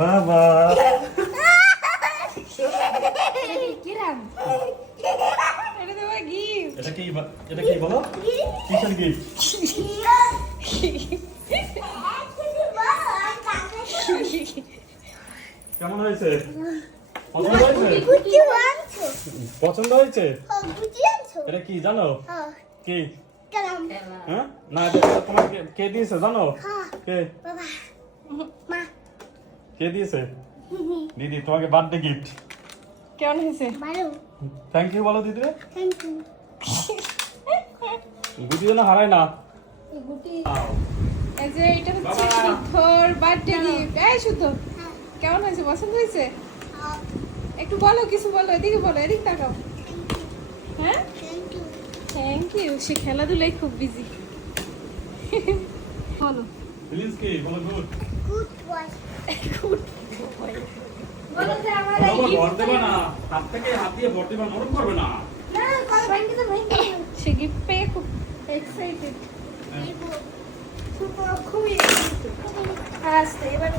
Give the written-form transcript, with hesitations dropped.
বাবা এটা কি বলো কিসের গিফট কেমন হয়েছে পছন্দ হয়েছে এটা কি জানো কি হ্যাঁ না এটা তোমাকে কে দিয়েছে জানো কে কে দিয়েছে দিদি তোমাকে বার্থডে গিফট কেমন হয়েছে? থ্যাংক ইউ বলো দিদি থ্যাংক ইউ গুটি যেন হারায় না এই যে এটা হচ্ছে শুদ্ধর বার্থডে গিফট। এই শুদ্ধ কেমন হয়েছে? পছন্দ হয়েছে? একটু বলো, কিছু বলো, এদিকে বলো, এদিক তাকাও। হ্যাঁ থ্যাংক ইউ। সে খেলাধুলায় খুব বিজি। বলো প্লিজ কি বলো গুড গুড বয় বলো যে আমার এই বলো ভর gift দেবে না হাত থেকে হাত দিয়ে ভর দেবে নরম করবে না না কল ভাঙি তো ভাঙি সে গিফট পেয়ে খুব এক্সাইটেড। দেবো খুবই আসতে এবার